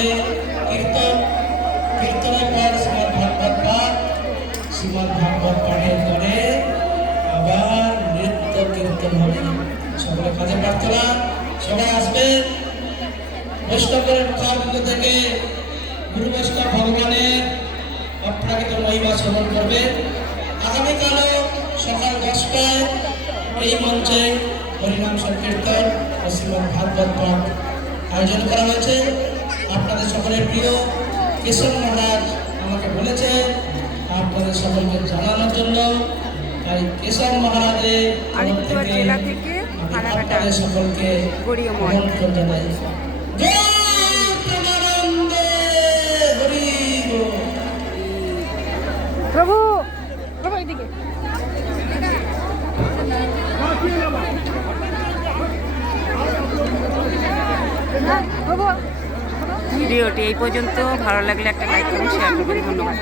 হবে কীর্তন, কীর্তনের পর শ্রীমদ্ ভাগবত পাঠ, শ্রীমদ্ ভাগবত পাঠের পরে আবার নৃত্য কীর্তন হবে। সকলে কাজে প্রার্থনা, সবাই আসবেন। বৈষ্ণবের পক্ষ থেকে গুরু বৈষ্ণব ভগবানের অপ্রাকৃত মহিমা শ্রবণ করবে। আগামীকালও সকাল 10টায় এই মঞ্চে হরিনাম সংকীর্তন ও শ্রীমদ্ ভাগবত পাঠ আয়োজন করা হয়েছে। আপনাদের সকলের প্রিয় কেশব মহারাজ আমাকে বলেছে আপনাদের সকলকে জানানোর জন্য। তাই কেশব মহারাজের থেকে আপনাদের সকলকে আমন্ত্রণ জানাই। প্রভু প্রভু এদিকে ভিডিওটি এই পর্যন্ত। ভালো লাগলে একটা লাইক করুন, শেয়ার করবেন। ধন্যবাদ।